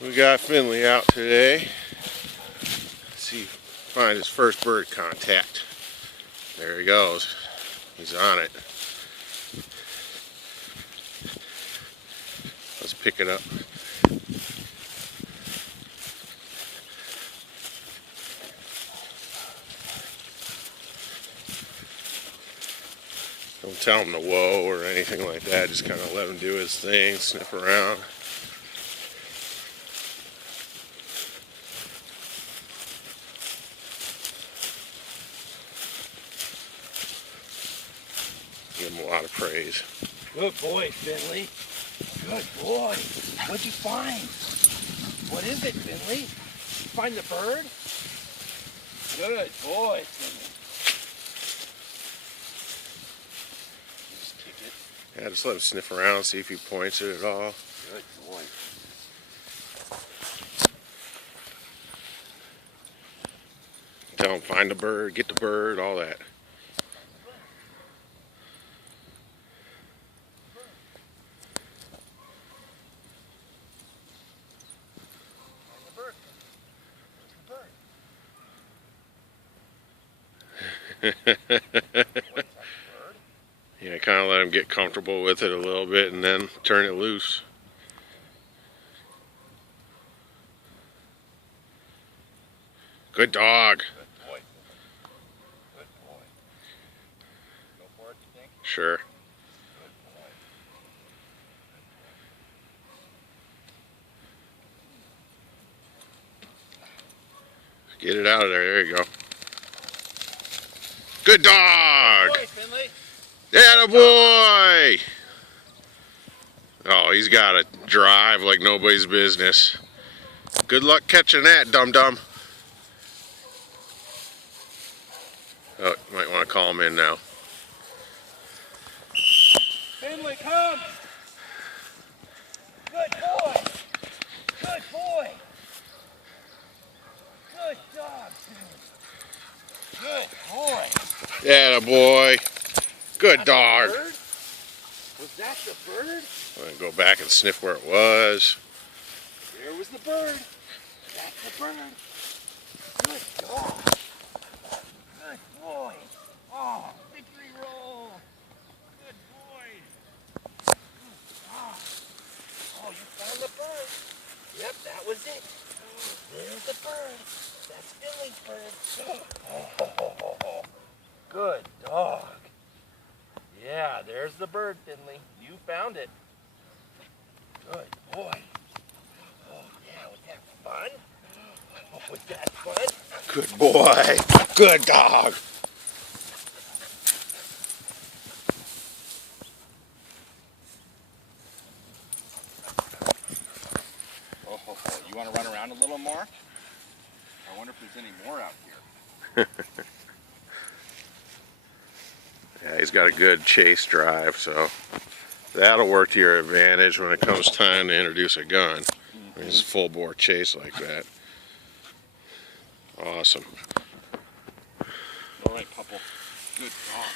We got Finley out today. Let's see, find his first bird contact. There he goes. He's on it. Let's pick it up. Don't tell him to whoa or anything like that. Just kind of let him do his thing, sniff around. Give him a lot of praise. Good boy, Finley. Good boy. What'd you find? What is it, Finley? Find the bird? Good boy, Finley. Just kick it. Yeah, just let him sniff around, see if he points it at all. Good boy. Tell him find the bird, get the bird, all that. Yeah, kind of let him get comfortable with it a little bit and then turn it loose. Good dog. Good boy. Good boy. Go for it, you think? Sure. Good boy. Get it out of there. There you go. Good dog. Good boy, Finley. Atta boy. Oh, he's got a drive like nobody's business. Good luck catching that, dum-dum. Oh, might want to call him in now. Finley, come. Good boy. Good boy. Good dog, Finley. Good boy. Atta boy. Good dog. Bird? Was that the bird? I'm going to go back and sniff where it was. There was the bird. That's the bird. Good dog. Good boy. Oh, victory roll. Good boy. Oh, you found the bird. Yep, that was it. There's the bird. That's Finley's bird. Good dog. Yeah, there's the bird, Finley. You found it. Good boy. Oh, yeah, was that fun? Oh, was that fun? Good boy. Good dog. Oh, you want to run around a little more? I wonder if there's any more out here. Yeah, he's got a good chase drive, so that'll work to your advantage when it comes time to introduce a gun. It's a full bore chase like that. Awesome. All right, couple. Good dog.